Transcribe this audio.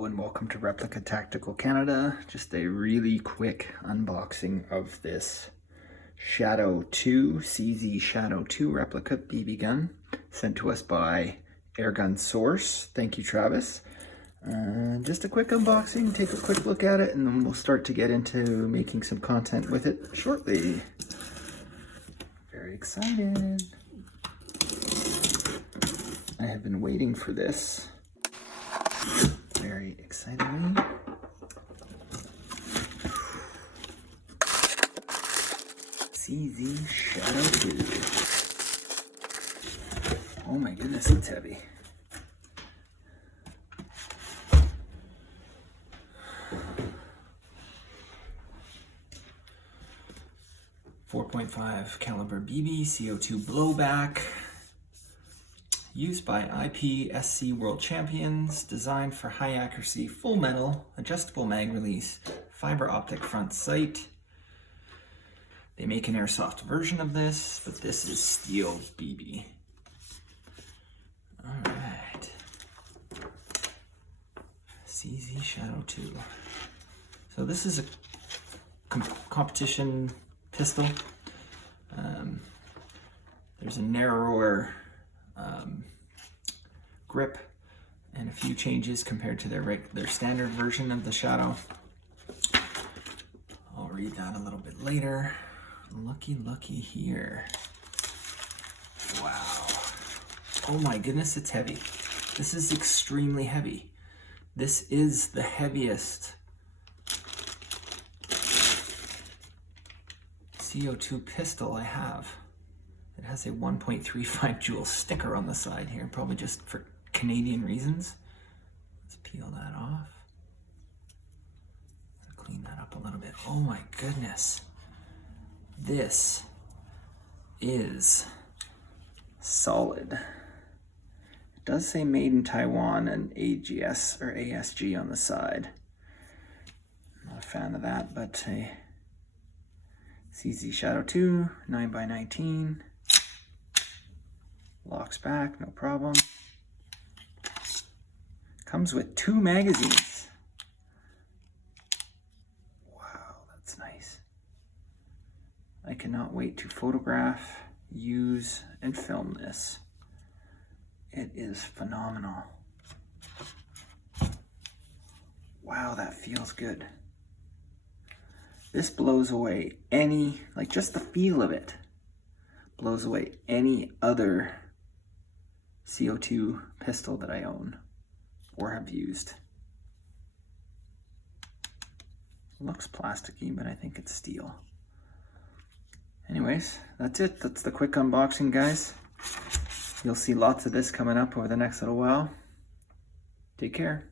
Hello and welcome to Replica Tactical Canada. Just a really quick unboxing of this Shadow 2, CZ Shadow 2 replica BB gun sent to us by Airgun Source. Thank you, Travis. Just a quick unboxing, take a quick look at it, and then we'll start to get into making some content with it shortly. Very excited. I have been waiting for this very excitedly. CZ Shadow 2. Oh my goodness, it's heavy. .5 caliber BB, CO2 blowback, used by IPSC World Champions, designed for high accuracy, full metal, adjustable mag release, fiber optic front sight. They make an airsoft version of this, but this is steel BB. All right, CZ Shadow 2. So this is a competition pistol. There's a narrower grip and a few changes compared to their standard version of the Shadow. I'll read that a little bit later. Looky here. Wow. Oh my goodness, it's heavy. This is extremely heavy. This is the heaviest CO2 pistol I have. It has a 1.35 joule sticker on the side here, probably just for Canadian reasons. Let's peel that off. Clean that up a little bit. Oh my goodness. This is solid. It does say made in Taiwan and AGS or ASG on the side. I'm not a fan of that, but a CZ Shadow 2, 9x19. Locks back, no problem. Comes with 2 magazines. Wow, that's nice. I cannot wait to photograph, use, and film this. It is phenomenal. Wow, that feels good. This blows away any, just the feel of it, blows away any other CO2 pistol that I own or have used. Looks plasticky, but I think it's steel. Anyways, that's it. That's the quick unboxing, guys. You'll see lots of this coming up over the next little while. Take care.